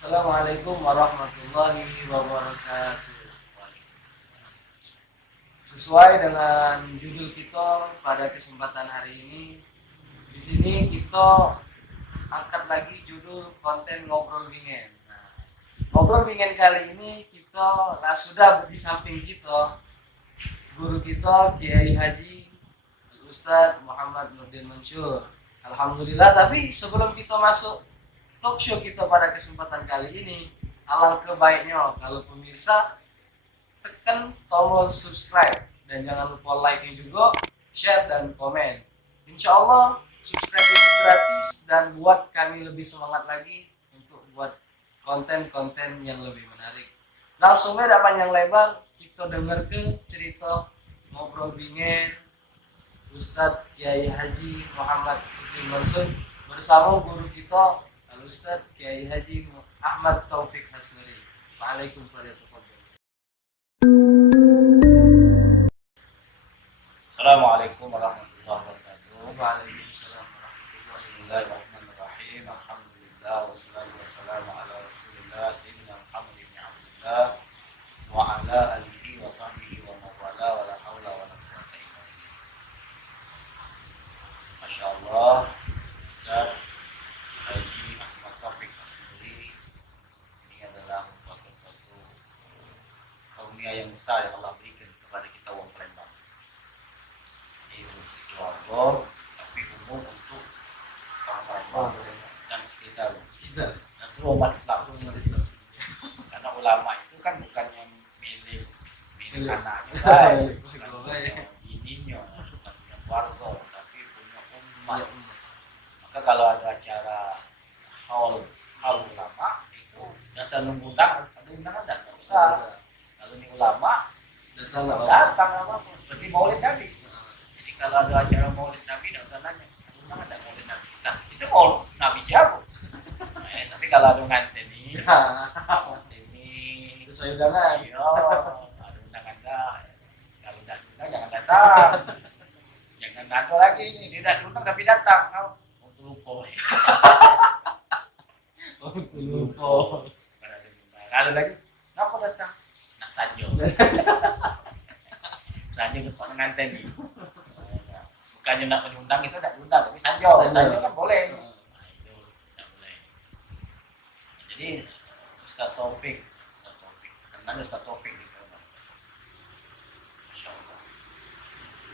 Assalamualaikum warahmatullahi wabarakatuh. Sesuai dengan judul kita pada kesempatan hari ini, di sini kita angkat lagi judul konten ngobrol bingen. Nah, ngobrol bingen kali ini kita sudah di samping kita guru kita Kiai Haji Ustadz Muhammad Nurdin Mansur. Alhamdulillah. Tapi sebelum kita masuk talk show kita pada kesempatan kali ini, alangkah baiknya kalau pemirsa tekan tombol subscribe dan jangan lupa like-nya juga, share dan komen. Insya Allah subscribe itu gratis dan buat kami lebih semangat lagi untuk buat konten-konten yang lebih menarik. Langsung aja panjang lebar kita dengar ke cerita ngobrol bingen Ustadz Kiai Haji Muhammad Nurdin Mansur bersama guru kita Ustadz Kiai Haji Ahmad Taufik Hasnuri. Waalaikumsalam warahmatullahi Assalamualaikum warahmatullahi wabarakatuh. Waalaikumsalam warahmatullahi Bismillahirrahmanirrahim. Alhamdulillah wassalatu wassalamu ala Rasulillah sayyidina Muhammad bin Abdullah wa ala alihi wa sahbihi wa man wala wa la haula wa la quwwata illa billah. Masyaallah, Ustaz Haji Ahmad Taufik Hasnuri ini adalah merupakan suatu karunia yang besar yang Allah berikan kepada kita orang Palembang. Ini khusus keluarga, tapi umum untuk orang Palembang dan sekitar dan seluruh umat Islam. Karena ulama itu kan bukan yang milik anaknya, bukan punya bininya, bukan punya keluarga, tapi punya umat. Maka kalau ada acara haul ulama itu dasar mengundang, ada undangan dan tak usah. Kalau ini ulama datang apa seperti Maulid Nabi. Jadi kalau ada acara Maulid Nabi tidak usah nanya, ada undangan dan Maulid Nabi. Nah itu Maulid Nabi siapa? Tapi kalau ada nganten ini itu saya undangan. Iya, ada undangan dah. Kalau tidak diundang jangan datang. Jangan ada lagi ini, dia tidak diundang tapi datang. Kau untuk lupa. Lupa. Kalau lagi, kenapa datang? Nak sanjo. Sanjo depan pengantin ni. Bukannya nak menyundang itu tidak diundang, tapi sanjo. Sanjo kan boleh. Nah, itu tidak boleh. Jadi Ustaz Taufik, kenal Ustaz Taufik di Palembang. Masya Allah.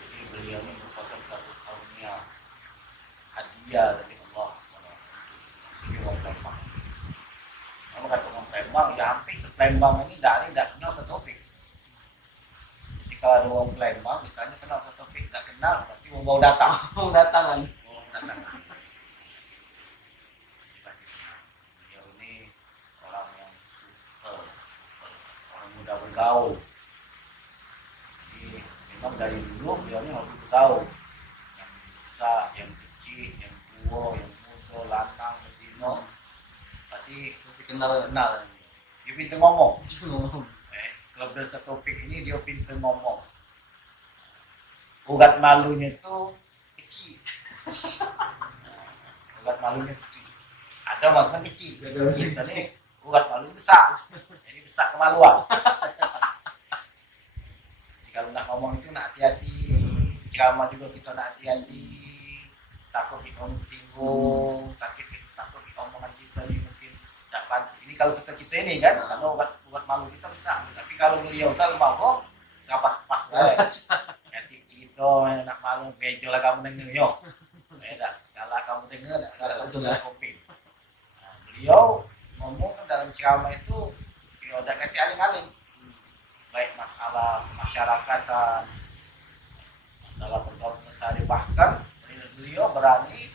Jadi beliau ini merupakan satu karunia hadiah dari Allah untuk semua orang Palembang. Kalau kata orang Palembang, ya hampir se-Palembang ini tidak kenal Ustaz Taufik. Jadi kalau ada orang Palembang ditanya kenal Ustaz Taufik, tidak kenal, berarti orang baru datang. Mau datangan. Orang datang. Jadi pasti kenal. Beliau ini orang yang super, orang muda bergaul. Jadi memang dari dulu beliau ini harus bergaul. Yang besar, yang kecil, yang tua, yang muda, lantang, betina, pasti Kenal. dia pintar ngomong. Kalau dari Ustaz Taufik ini dia pintar ngomong. Urat malunya itu kecil. Urat malunya kecil. Ada maksudnya kecil. Kita nih urat malu besar. Jadi besar kemaluan. Jadi kalau nak ngomong itu nak hati-hati. Ceramah juga kita nak hati-hati. Takut kita singgung. Takut kita omongan kita ini mungkin tak pantas. Ini kalau kita ini kan, karena urat malu kita besar. Tapi kalau beliau tak mau, nggak pas. Nanti kita nak malu meja lah kamu dengar yo. Kalau kamu dengar, kalau langsung kopi. Nah, beliau ngomong dalam ceramah itu, dia ada kata aling-aling. Baik masalah masyarakatan, masalah pergaulan sehari, bahkan beliau berani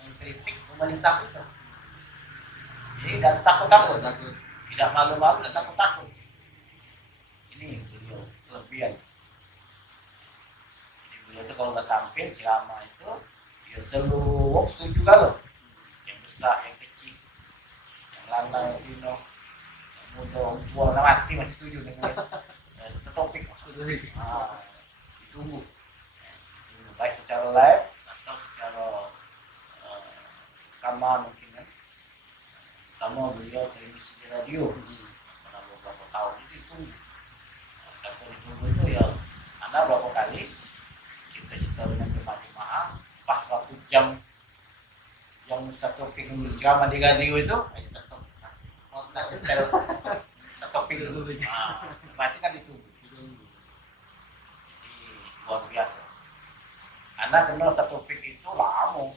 mengkritik pemerintah kita. Jadi tidak takut, tidak malu-malu, tidak takut. Ini beliau kelebihan. Jadi beliau itu kalau udah tampil ceramah itu, dia seluruh setuju kalau yang besar, yang kecil, yang lantang, yang dino, yang muda, yang tua, yang mati masih setuju dengan setopik maksudnya. Ditunggu. Baik secara live atau secara rekaman mungkin kan. pertama beliau sering isi di radio pernah beberapa tahun itu dan ditunggu itu ya ada berapa kali cita-cita dengan jemaah pas waktu jam Ustaz Taufik ceramah di radio itu Ustaz Taufik dulu berarti kan ditunggu. Jadi luar biasa. Anak kenal Ustaz Taufik itu lama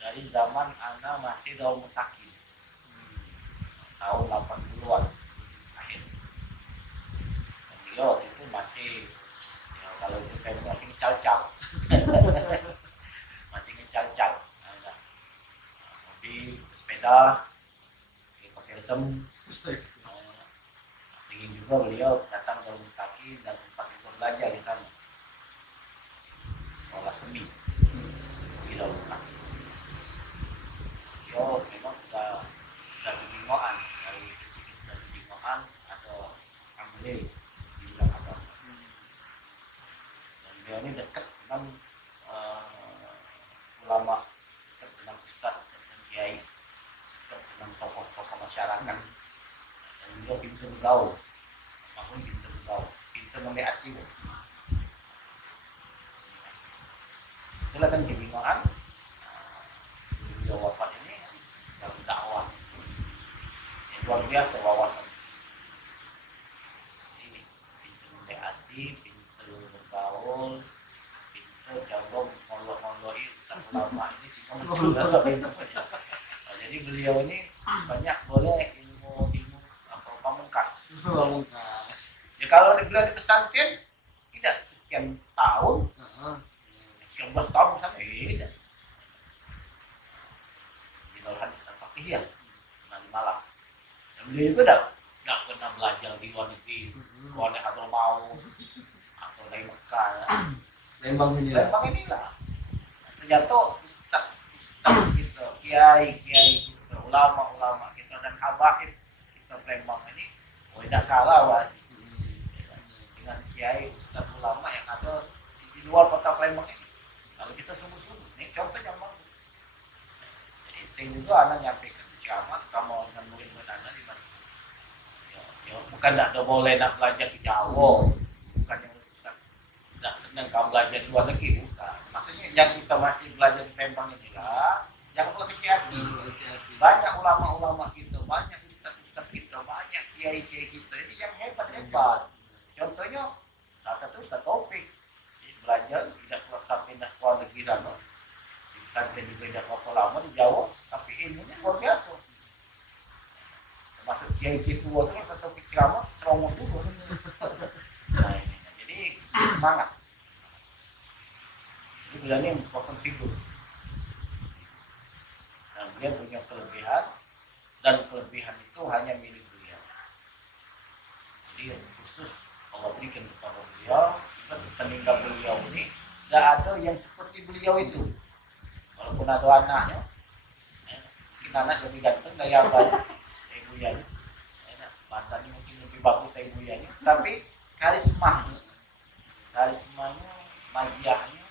dari zaman anak masih daun mutakin tahun 80-an akhir. Dan beliau waktu itu masih ya, kalau itu kayak masih ngecal-cal masih ngecal-cal mobil sepeda pakai helm sehingga juga beliau datang daun mutakin dan sempat ikut belajar di sana sekolah seni daun mutakin. Beliau memang sudah di Bingoan dari kecil sudah di Bingoan atau Amble di bidang agama. Dan beliau ini dekat dengan ulama, dekat dengan ustaz, dekat dengan kiai, dekat dengan tokoh-tokoh masyarakat. Dan beliau pintar bergaul, maupun pintar bergaul, pintar melihat jiwa. Itulah kan di Bingoan. Beliau wafat ini dalam dakwah luar biasa wawasan. Ini pintu hati, pintu bergaul, pintu jago ngolok-ngoloi ustaz ulama ini sih jadi beliau ini banyak boleh ilmu apa pamungkas. Ya kalau beliau di pesantren tidak sekian tahun, 19 tahun misalnya tidak. Di dalam hadis al-Faqihiyah di Malang. Beliau itu nggak pernah belajar di luar negeri, luar atau mau atau dari Mekah. Lembang inilah. Ternyata ustaz kita, kiai kita, ulama kita dan habaib kita Lembang ini, tidak kalah wajib dengan kiai ustaz ulama yang ada di luar kota Lembang ini. Kalau kita sungguh-sungguh, ini contohnya bang. Jadi saya juga anak nyampaikan ceramah kamu dengan murid-murid anak di mana? Ya, bukan tidak boleh nak belajar di Jawa, bukan yang tidak senang kamu belajar di luar negeri, bukan. Maksudnya yang kita masih belajar di Lembang ini lah, jangan boleh kecil hati. Banyak ulama-ulama kita, banyak ustaz-ustaz kita, banyak kiai-kiai kita, ini yang hebat-hebat. Contohnya salah satu Ustaz Taufik, belajar tidak keluar sampai nak keluar negeri lah, di pesantren juga tidak berapa lama di Jawa, tapi ilmunya luar biasa. Termasuk kiai-kiai tua itu Ustaz Taufik ceramah ceramah dulu. Nah ini, jadi semangat. Jadi beliau ini merupakan figur. Dan beliau punya kelebihan, dan kelebihan itu hanya milik beliau. Jadi khusus Allah berikan kepada beliau, sehingga sepeninggal beliau ini tidak ada yang seperti beliau itu. Walaupun ada anaknya, mungkin anak lebih ganteng gaya apa dari buyanya, mantannya mungkin lebih bagus dari buyanya, tapi karismanya, maziahnya,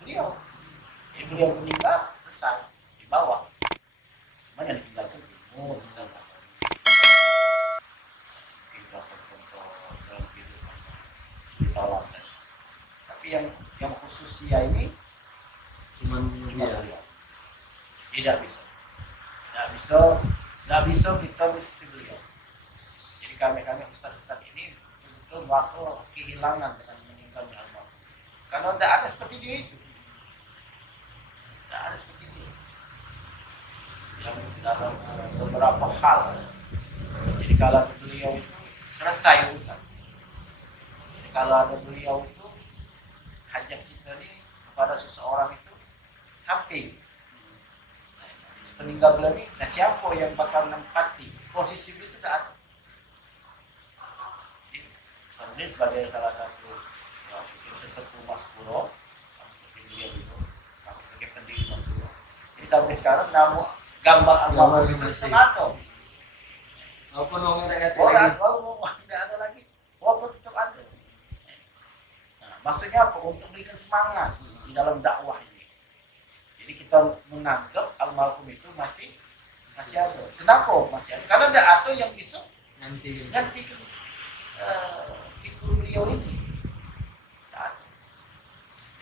beliau meninggal selesai di bawah, cuma yang ditinggalkan ilmu, tapi yang khusus dia ini cuma beliau. Tidak bisa kita mesti beliau. Jadi kami ustaz-ustaz ini betul merasa kehilangan dengan meninggalnya almarhum. Karena tidak ada seperti dia itu. Tidak ada seperti dia. Yang dalam beberapa hal. Jadi kalau beliau itu selesai urusan. Jadi kalau ada beliau itu hajat kita ini kepada seseorang itu samping. Meninggal beliau ini, nah siapa yang bakal menempati posisi itu tidak ada. Jadi sebagai salah satu ya, sesepuh Mas Puro, seperti beliau itu, sebagai pendiri Mas Puro. Jadi sampai sekarang namu gambar almarhum itu sengato. Walaupun ngomongnya tidak ada lagi, walaupun tetap ada. Nah, maksudnya apa? Untuk memberikan semangat di dalam dakwah ini. Jadi kita menganggap almarhum itu masih masih ada. Kenapa masih ada? Karena ada atau yang bisa Nanti ganti figur beliau ini. Nah,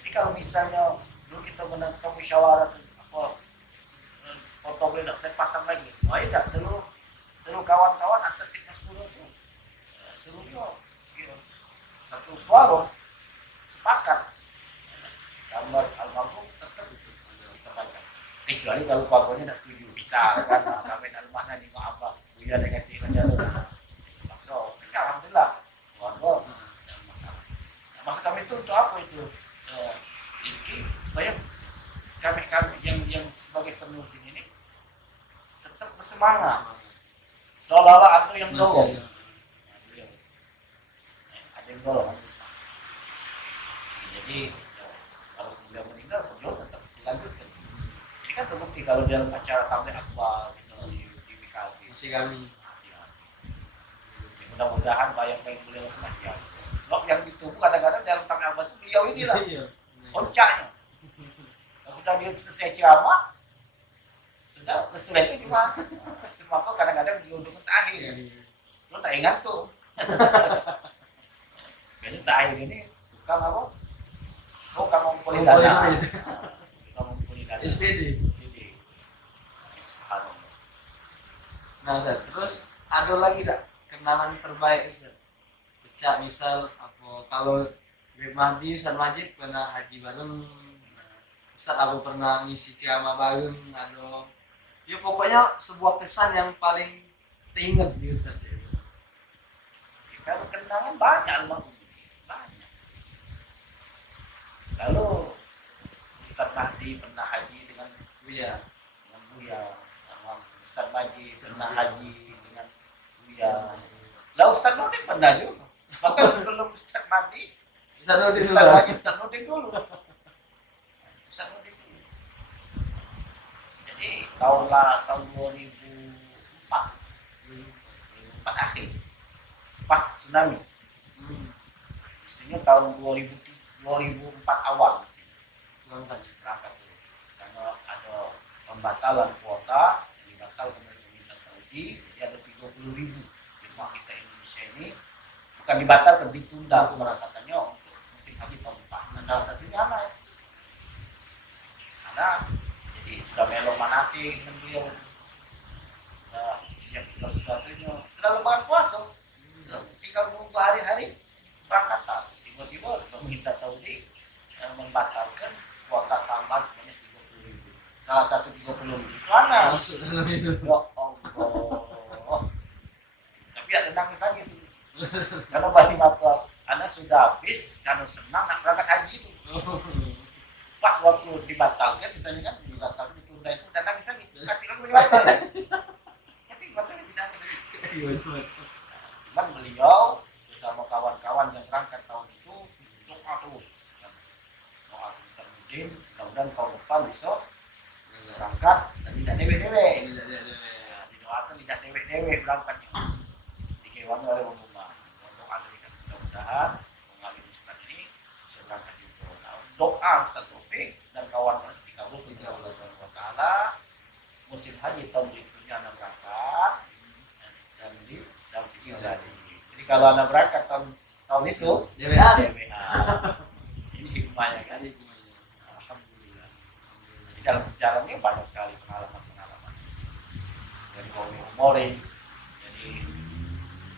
jadi kalau misalnya dulu kita menentukan musyawarah apa foto beliau saya pasang lagi, wah ya seluruh kawan-kawan aset fitness dulu itu seluruhnya ya, satu suara sepakat gambar almarhum tetap itu kita baca, kecuali kalau pagonya tidak setuju bisa kan kami almarhum nih maaf pak uya dengan tidak jalan so ini alhamdulillah warga tidak masalah. Nah, maksud kami itu untuk apa itu rezeki supaya kami yang sebagai penulis ini tetap bersemangat seolah-olah ada yang dorong ada yang dorong jadi kalau beliau meninggal beliau tetap dilanjutkan. Ini kan terbukti kalau dalam acara tampil akbar di WKB masih kami. masih ada. Ya, mudah-mudahan bayang-bayang beliau masih ada. Loh yang ditunggu kadang-kadang dalam tampil akbar itu beliau inilah puncaknya. Kalau sudah dia selesai ceramah sudah setelah itu gimana? Maka kadang-kadang beliau duduk terakhir. Lo tak ingat tuh. Jadi terakhir ini bukan apa? Bukan ngumpulin dana. Bukan ngumpulin dana. SPD. Nah, Ustaz, terus ada lagi tak kenangan terbaik Ustaz? Pecah misal apa kalau Habib Mahdi, Ustaz Majid pernah haji bareng, Ustaz Abu pernah ngisi ceramah bareng, ada ya pokoknya sebuah kesan yang paling teringat di Ustaz. Kalau kenangan banyak loh. Banyak. Lalu Ustaz Mahdi pernah haji dengan Buya. Ustaz Majid pernah haji dengan Buya. Lah Ustaz Nurdin pernah juga. Bahkan sebelum Ustaz Mahdi, Ustaz Nurdin Ustaz dulu. Majid, Ustaz Nurdin dulu. Ustaz Nurdin dulu. Jadi tahun 2004 akhir pas tsunami. Mestinya tahun 2004 awal mestinya berangkat dulu. Karena ada pembatalan kuota yang dibatalkan oleh pemerintah Saudi, jadi ada 30.000 jemaah kita Indonesia ini bukan dibatalkan, ditunda keberangkatannya untuk musim haji tahun depan. Nah, salah satunya anak ya. Karena jadi sudah melo manasik dengan beliau, sudah siap segala sesuatunya, sudah lebaran puasa, tinggal menunggu hari-hari berangkatan. Tiba-tiba pemerintah Saudi membatalkan kuota tambahan sebanyak 30.000. Salah satu 30.000 mana? Masuk dalam itu. Ya Allah. Tapi ada nangis lagi itu. Karena balik mata anak sudah habis, karena senang nak berangkat haji itu. Pas waktu dibatalkan, misalnya kan dibatalkan ditunda itu dan nangis lagi. Nanti kan dibatalkan. Nanti dibatalkan tidak lagi. Cuman beliau bersama kawan-kawan yang berangkat tahun itu doa terus. Doa terus mungkin mudah-mudahan tahun depan bisa berangkat dan tidak dewek-dewek. Didoakan tidak dewek-dewek berangkatnya. Dikewani oleh umumah. Doa dari mudah-mudahan mengalami Ustaz ini bisa berangkat juga. Nah, doa Ustaz Taufik dan kawan-kawan dikabulkan oleh Allah Subhanahu wa taala. Musim haji tahun berikutnya anak berangkat dan jadi. Jadi kalau anak berangkat tahun itu DWA. Ini hikmahnya kan. Alhamdulillah. Jadi dalam perjalanannya banyak sekali pengalaman-pengalaman. Dari humoris, jadi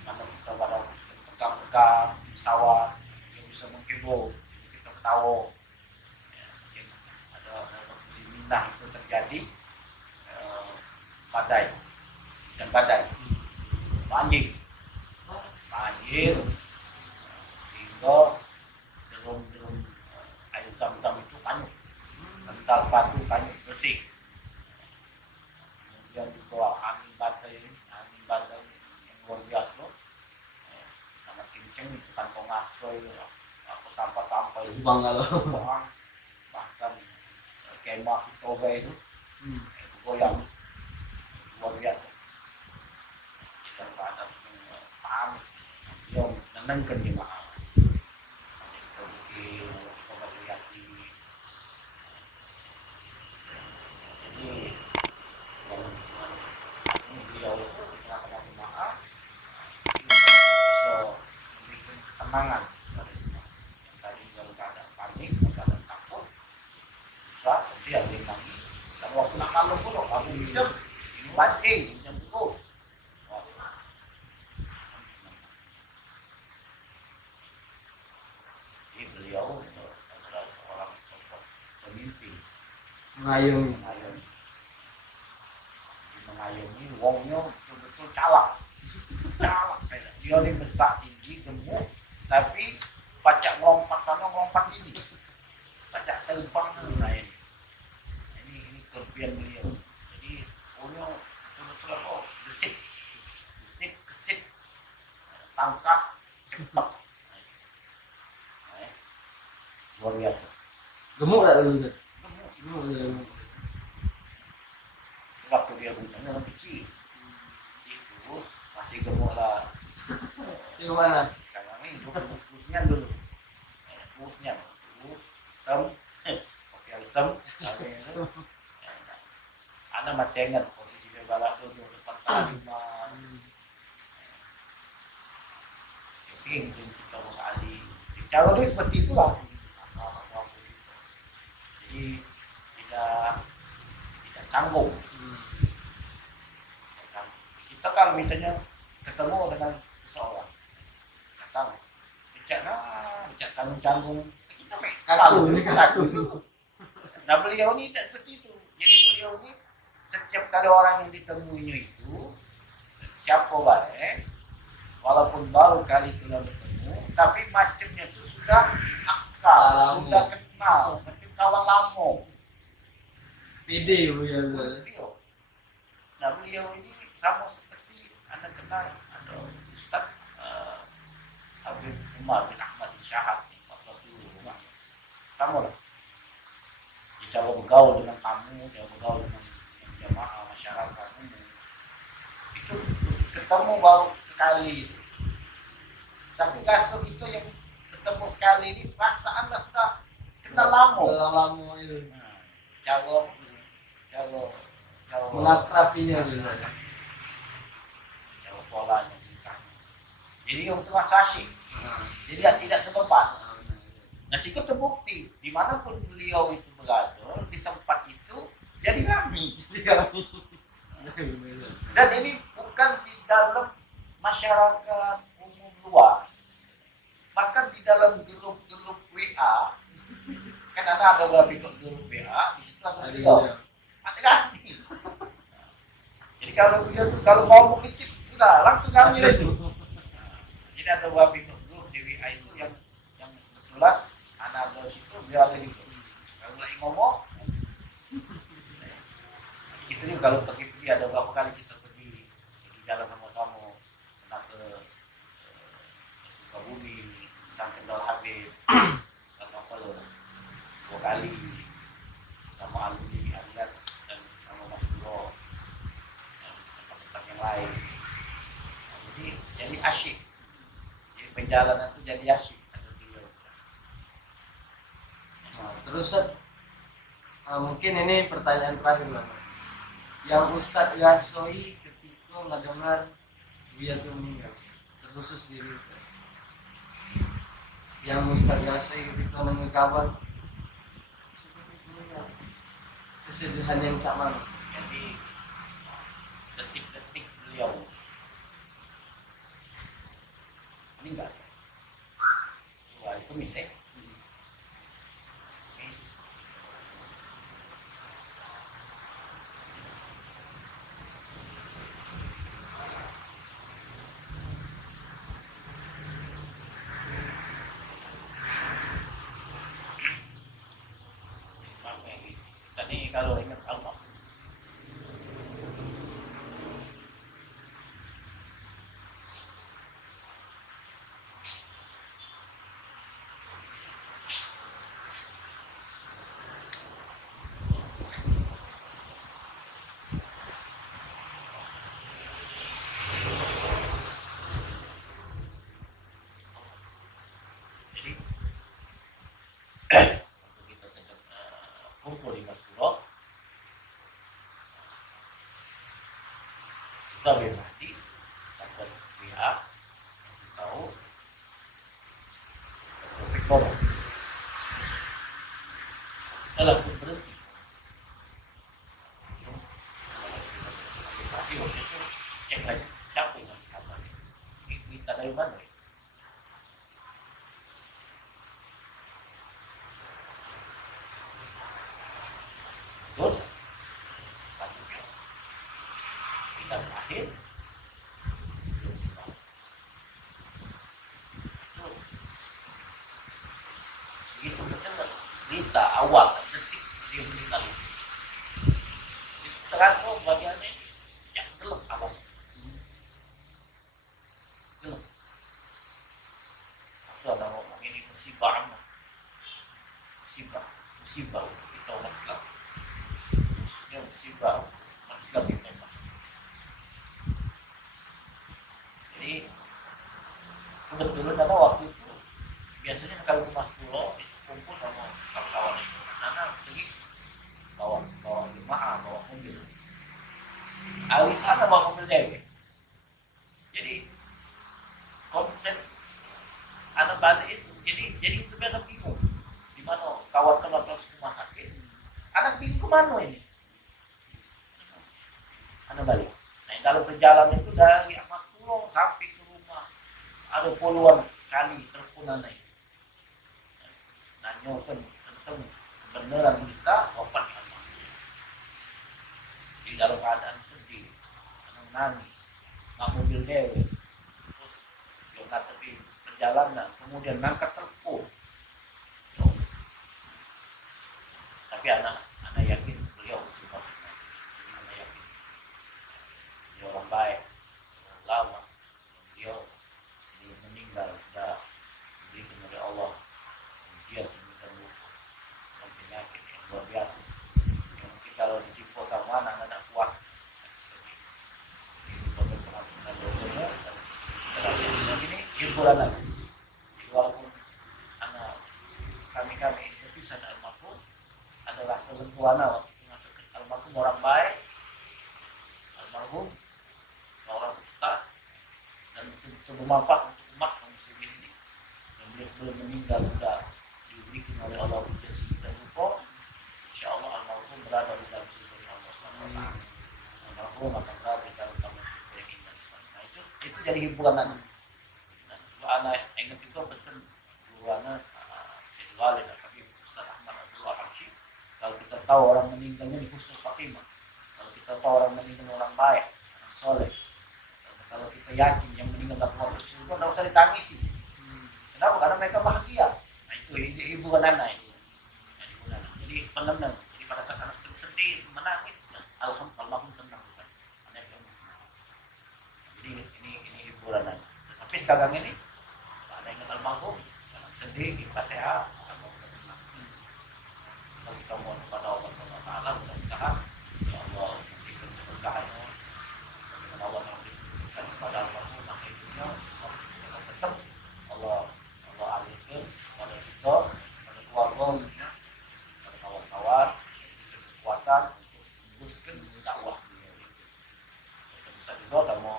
mana kita pada pegang-pegang pesawat yang bisa menghibur, kita ketawa. Ya, mungkin ada di Minah itu terjadi badai dan badai banjir sehingga derung air zam-zam itu kanyut, sendal sepatu kanyut bersih. Kemudian juga angin badai yang luar biasa, sangat kencang itu kantong asoy, aku sampah-sampah itu Bang kalau. bahkan kemah Toba itu goyang luar biasa. Dalam keadaan panik, dia menenangkan jemaah. Jadi rezeki, komunikasi. Jadi semangat kepada semua. Yang tadi dalam keadaan panik, keadaan takut, susah, sedih, ada yang nangis. Dan waktu nak malam pun, aku minum pancing, minum terus. Jadi beliau adalah seorang sosok pemimpin, mengayomi. mengayomi wongnya betul-betul calak kayak dia ini besar tinggi gemuk tapi pacak melompat sana melompat sini, pacak terbang nah ini kelebihan beliau. Jadi wongnya betul-betul apa gesit gesit tangkas cepat, luar biasa. Gemuk tak dulu tuh? Gemuk. Gemuk tuh. Waktu dia bunganya orang kecil terus masih gemuk lah. Di mana? Sekarang ini kurusnya dulu, kurusnya kurus hitam pakai alsem Anda masih ingat posisi dia balap dulu depan kalimat sing kita mau kali cara dia seperti itulah. Jadi tidak canggung. Kita kan misalnya ketemu dengan seseorang datang bicara canggung kita kaku. Nah beliau ini tidak seperti itu. Jadi beliau ini setiap kali orang yang ditemuinya itu siapa baik walaupun baru kali itu bertemu tapi macamnya itu sudah akal, sudah kenal, macam kawan lama. Pede beliau. Nah beliau ini sama seperti Anda kenal ada Ustaz Habib Umar bin Ahmad Syahad 14 rumah sama lah. Dia bergaul dengan tamu, dia bergaul dengan jamaah masyarakat umum. Itu ketemu baru sekali. Tapi Gasol itu yang ketemu sekali ini perasaan lah sudah kenal lama itu. Jago mengakrapinya gitu. Jago polanya. Jadi untuk asasi. Jadi tidak terlepas. Nah, siku terbukti dimanapun beliau itu berada di tempat itu jadi kami. Dan ini bukan di dalam masyarakat umum luas, bahkan di dalam grup WA. Kan ada beberapa grup WA di situ ada beliau. Ada kami. Jadi kalau beliau tuh kalau ngomong dikit sudah langsung kami itu. Jadi ada beberapa grup di WA itu yang kebetulan anak ada situ dia ada gitu. Kalau lagi ngomong itu juga kalau pergi ada beberapa kali kita pergi jalan sama-sama pernah ke Sukabumi sampai Dal Habib sama Pelo 2 kali sama alumni Aliat dan sama Mas Bro dan tempat-tempat yang lain. Nah, jadi asyik, jadi perjalanan itu jadi asyik. Terus mungkin ini pertanyaan terakhir lah. Yang Ustadz Gasoi ketika mendengar dia tuh meninggal, terkhusus diri Ustadz. Yang Ustadz Gasoi ketika mendengar kabar kesedihan yang sama. Jadi detik-detik beliau meninggal. Wah itu misek. Tadi kalau ingat Allah jadi untuk kita tetap kumpul di Masjid kita berhati dapat WA tahu Saya langsung berhenti. Tapi waktu itu cek lagi siapa yang ngasih kabar ini berita dari mana ya? Terus selanjutnya kita terakhir itu begitu mendengar berita awal detik dia meninggal itu terang bagiannya yang gelap alam gelap. Maksud ada ngomong ini musibah untuk kita umat Islam, khususnya musibah umat Islam di Palembang. Jadi kebetulan karena waktu itu biasanya kalau ke Mas Pulau itu kumpul sama kawan-kawan itu karena sering bawa jemaah, bawa mobil. Awit ada bawa mobil dewe. Jadi konsep anak balik itu, jadi itu kan anak bingung di mana kawan kena terus rumah sakit. Anak bingung kemana ini? Anak balik. Nah kalau perjalanan itu dari Mas Pulau sampai ke rumah ada puluhan kali teleponan naik. Nanya kan tentang kebenaran kita wafat Allah. Di dalam keadaan sedih, nangis, nggak mobil dewe, terus dia tepi perjalanan, kemudian ngangkat telepon. Tapi anak yakin beliau muslimah. Anak yakin dia orang baik, orang lama. Beliau sebelum meninggal sudah diberikan oleh Allah ujian sedemikian rupa dan penyakit yang luar biasa. Yang mungkin kalau ditipu sama anak kuat. Itu pengampunan dosanya dan terakhirnya sini hiburan lagi. Jadi walaupun anak kami berpisah dari almarhum adalah selengkuana waktu masuk ke almarhum orang baik, almarhum seorang ustaz dan betul-betul bermanfaat untuk umat kaum muslimin ini. Dan dia sebelum meninggal sudah diberikan oleh Allah ujian sedemikian rupa. Insyaallah almarhum berada di dalam surga Allah SWT. Almarhum akan berada di dalam kamar surga yang indah. Nah itu jadi hiburan anak. Nah, anak ingat juga pesan guru anak Wali dan Habib Ustaz Ahmad Abdullah Hamshi. Kalau kita tahu orang meninggalnya di Husnul Khatimah, kalau kita tahu orang meninggal orang baik, orang soleh, kalau kita yakin yang meninggal dalam proses surga, tidak usah ditangisi. Kenapa? Karena mereka bahagia. Nah itu hiburan anak itu. Jadi penenang. Jadi pada saat anak sedih, menangis, nah, alhamdulillah senang Ustaz. Anak yang muslim. Jadi ini hiburan anak. Tapi sekarang ini ada yang almarhum, sedih di Fatihah. Kita mohon kepada Allah Taala mudah-mudahan ya Allah memberikan keberkahannya dan Allah yang diberikan kepada almarhum masa hidupnya Allah tetap Allah alihkan kepada kita, kepada keluarga, kepada kawan-kawan kekuatan untuk meneruskan dakwah beliau. Bisa juga sama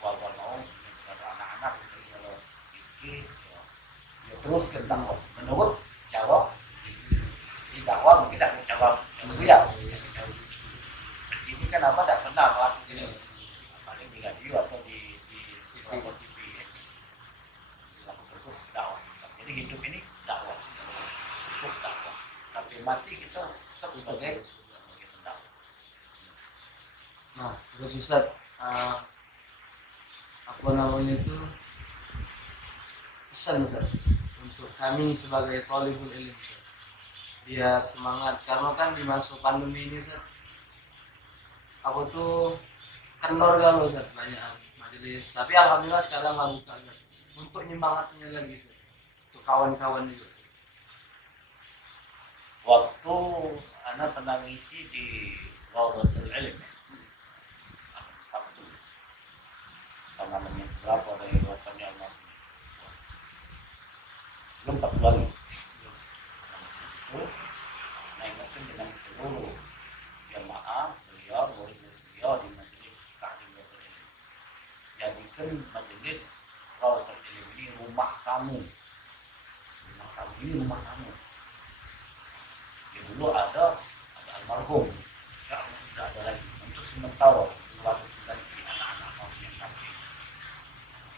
keluarga mau kepada anak-anak kalau rezeki ya teruskan dakwah menurut cara dakwah mungkin tidak menjawab yang beliau. Ini kan apa tidak pernah kan ini paling di radio atau di TV dilakukan terus dakwah. Jadi hidup ini dakwah, hidup dakwah sampai mati kita tetap sebagai pendakwah. Nah terus Ustaz apa namanya itu pesan Ustaz untuk kami sebagai thalibul ilmi biar semangat karena kan di masa pandemi ini Ustaz aku tuh kendor kalau Ustaz banyak majelis tapi alhamdulillah sekarang nggak buka Ustaz. Untuk nyemangatnya lagi Ustaz. Untuk kawan-kawan juga waktu anak pernah ngisi di Rawdatul Ilm Sabtu karena menit berapa dari wafatnya almarhum belum 4 lagi. Nah ingatkan dengan seluruh jamaah beliau, murid-murid beliau di majelis taklim Rawdatul Ilm. Jadikan majelis Rawdatul Ilm ini rumah kamu. Rumah kamu ini rumah kamu. Ya dulu sementara setelah kita di anak-anak kamu yang kami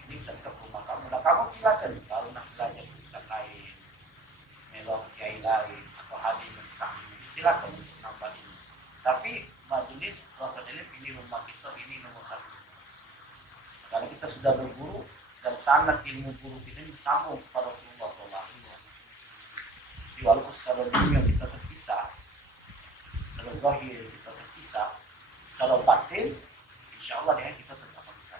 ini tetap rumah kamu. Nah kamu silakan kalau nak belajar ustaz lain, melok kiai lain atau hadir mencekam ini silakan untuk nambah ini. Tapi majelis ini pilih rumah kita ini nomor satu. Karena kita sudah berguru dan sangat ilmu guru kita ini disambung kepada Rasulullah SAW. Jadi walaupun secara dunia kita terpisah, secara zahir kita terpisah, secara batin, insya Allah dengan kita tetap bisa.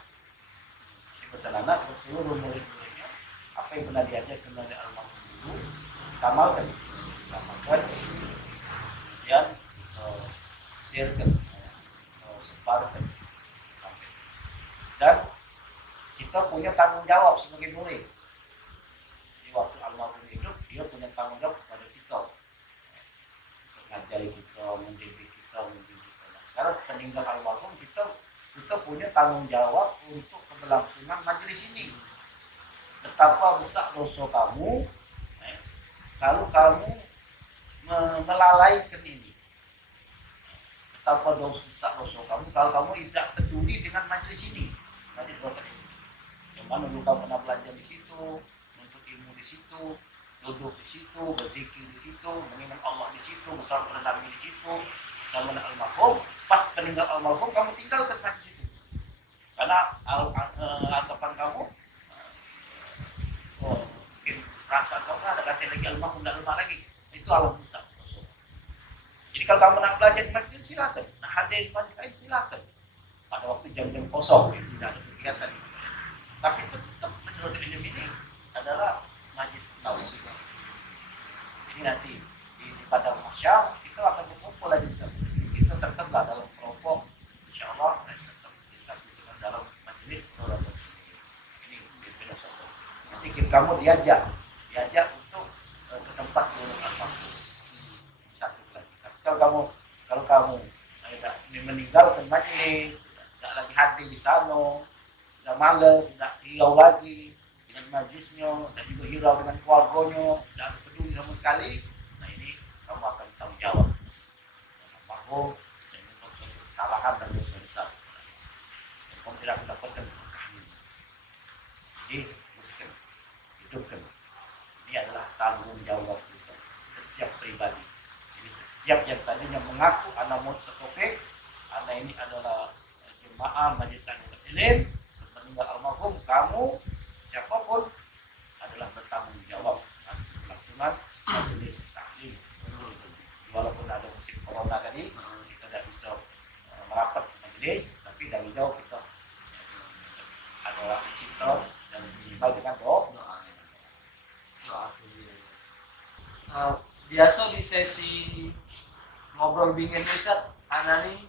Jadi pesan anak seluruh murid-muridnya apa yang pernah diajarkan oleh almarhum guru, amalkan, kemudian share-kan, sebarkan sampai. Dan kita punya tanggung jawab sebagai murid. Di waktu almarhum hidup, dia punya tanggung jawab kepada kita. Mengajari kita, mendidik kita. Nah, sekarang peninggal almarhum, kita punya tanggung jawab untuk keberlangsungan majelis ini. Betapa besar dosa kamu kalau kamu melalaikan ini. Betapa besar dosa kamu kalau kamu tidak peduli dengan majelis ini. Majelis ini. Yang mana dulu kamu pernah belajar di situ, menuntut ilmu di situ, duduk di situ, berzikir di situ, mengingat Allah di situ, bersama dengan Nabi di situ, bersama dengan almarhum. Pas peninggal almarhum kamu tinggalkan majelis itu. Karena anggapan kamu mungkin perasaan kamu ada kata lagi almarhum dan almarhum lagi. Itu alam besar. Jadi kalau kamu nak belajar di masjid silakan, nak hadir di masjid lain silakan. Pada waktu jam-jam kosong tidak ada kegiatan. Tapi tetap majelis ilmu ini adalah majlis tauhid. Jadi nanti di padang mahsyar kita akan berkumpul lagi di sana. Kita tetaplah dalam kelompok, insya Allah dan tetap disatukan dalam majelis tauhid. Ini berbeda satu. Nanti kamu diajak untuk ke tempat gunung al-Mahfuz. Satu lagi. Tapi kalau kamu tidak meninggalkan majelis, tidak lagi hadir di sana, sudah malas, sudah hirau lagi dengan majlisnya, dan juga hirau dengan keluarganya, tidak peduli sama sekali. Nah ini kamu akan tanggung jawab almarhum dan untuk kesalahan dan dosa besar. Dan kamu tidak mendapatkan berkah ini. Jadi teruskan, hidupkan. Ini adalah tanggung jawab kita setiap pribadi. Jadi setiap yang tadinya mengaku anak mau setopik, anak ini adalah jemaah majelis taklim ilmu. Meninggal almarhum, kamu siapapun adalah bertanggung jawab atas pelaksanaan majelis taklim. Walaupun ada musim corona tadi, kita tidak bisa merapat ke majelis, tapi dari jauh kita adalah cipta dan minimal dengan doa. Biasa di sesi ngobrol bingin Ustaz, anak nih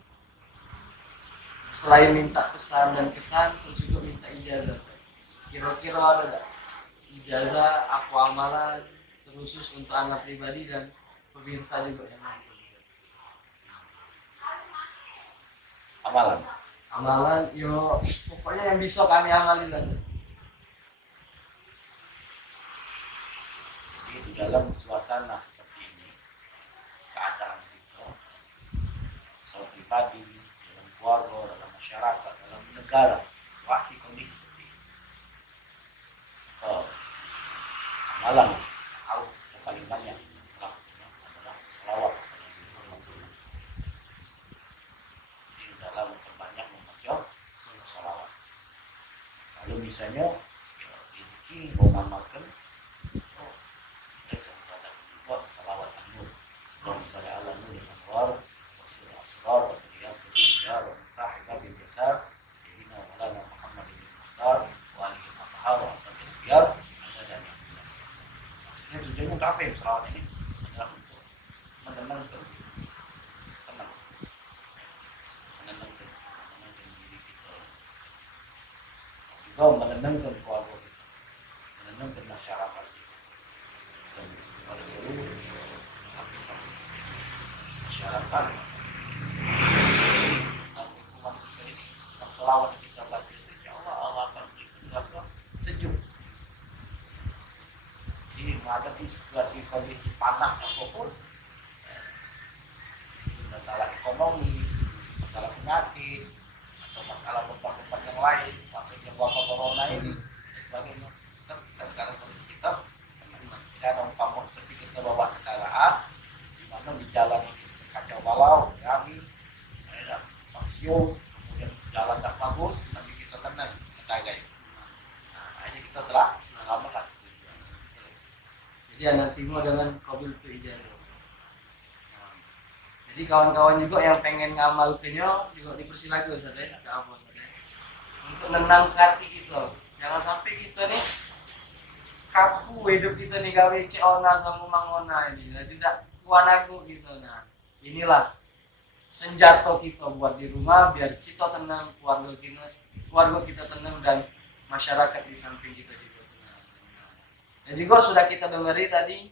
selain minta pesan dan kesan, terus juga minta ijazah. Kira-kira ada nggak ijazah, aku amalan, khusus untuk anak pribadi dan pemirsa juga yang nonton? Amalan. Amalan, yo pokoknya yang bisa kami amalin lah. Jadi di dalam suasana seperti ini, keadaan kita, seorang pribadi, dalam keluarga, dalam masyarakat, dalam negara, situasi kondisi seperti ini. Amalan yang paling banyak melakukannya adalah selawat kepada Rasulullah. Jadi dalam memperbanyak membaca selawat. Kalau misalnya rezeki mau makan, kita bisa juga selawat an-nur. Kalau misalnya ala nur al-anwar, wasul asrar, wa qiyam al-anjar, wa mutahida bil jasar, sayyidina Maulana Muhammad bin Muhtar, wa alihi al-athhar, wa ashabil khiyar, ada dan yang lain. Maksudnya tujuannya untuk apa ya selawat ini? Adalah untuk menenangkan tenang, menenangkan diri kita, juga menenangkan keluarga kita, menenangkan masyarakat kita, dan pada seluruh lapisan masyarakat. Umat kita ini, selawat yang kita baca itu, insya Allah akan memberikan rasa sejuk. Jadi menghadapi situasi kondisi panas apapun, masalah ekonomi, masalah penyakit, cium, kemudian jalan tak bagus, tapi kita tenang, menjaga. Nah, ini kita sama kan. Jadi anak timo dengan qabil tu ijazah. Jadi kawan-kawan juga yang pengen ngamal kenyo juga dipersilakan Ustaz ya, ada apa Ustaz ya? Untuk nenang hati kita. Jangan sampai kita nih kaku hidup kita nih gawe ceona sama mangona ini. Nah, tidak kuanaku gitu. Nah, inilah senjata kita buat di rumah biar kita tenang, keluarga kita tenang dan masyarakat di samping kita juga tenang. Dan juga sudah kita dengari tadi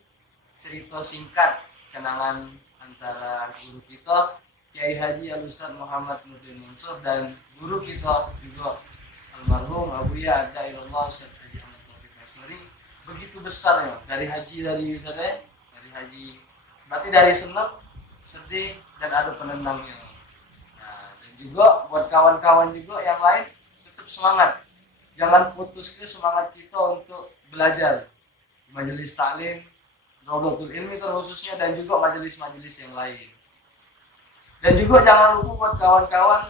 cerita singkat kenangan antara guru kita Kiai Haji Al Ustaz Muhammad Nurdin Mansur dan guru kita juga almarhum Abuya Adailullah Ustaz Haji Ahmad Taufik Asnuri. Begitu besarnya dari Ustaz ya, dari haji berarti dari senang, sedih dan ada penenangnya. Nah, dan juga buat kawan-kawan juga yang lain tetap semangat. Jangan putus ke semangat kita untuk belajar. Majelis taklim, Rawdatul Ilmi terkhususnya dan juga majelis-majelis yang lain. Dan juga jangan lupa buat kawan-kawan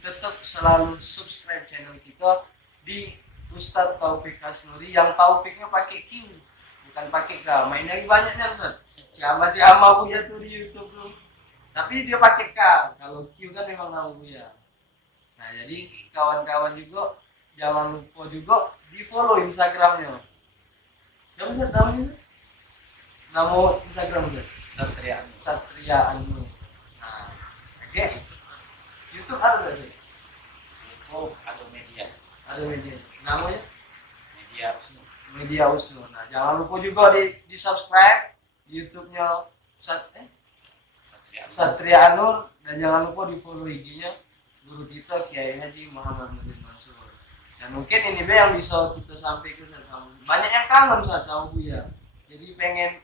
tetap selalu subscribe channel kita di Ustadz Taufik Asnuri yang Taufiknya pakai Q bukan pakai K. Mainnya banyaknya Ustaz. Ciama Buya tuh di YouTube tuh. Tapi dia pakai K. Kalau Q kan memang nama Buya. Nah, jadi kawan-kawan juga jangan lupa juga di follow Instagramnya. Siapa Ustaz namanya? Nama Instagram Ustaz? Satria Anu. Nah, oke. YouTube ada nggak sih? YouTube ada media. Ada media. Namanya? Media Usnu. Nah, jangan lupa juga di subscribe di YouTube-nya Satria Anur dan jangan lupa di follow IG-nya guru kita Kiai Haji Muhammad Nurdin Mansur. Dan mungkin ini yang bisa kita sampaikan sama banyak yang kangen sama Buya. Jadi pengen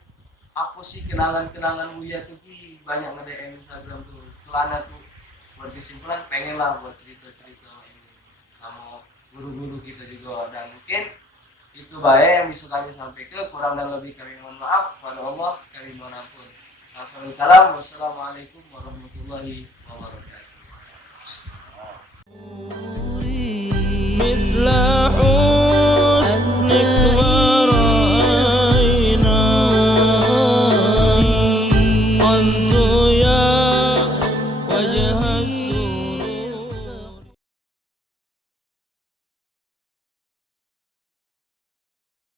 apa sih kenangan-kenangan Buya tuh banyak nge-DM Instagram tuh. Kelana tuh buat kesimpulan pengen lah buat cerita-cerita ini sama guru-guru kita juga dan mungkin itu baik yang bisa kami sampaikan, kurang dan lebih kami mohon maaf kepada Allah, kami mohon ampun. Wassalamualaikum warahmatullahi wabarakatuh.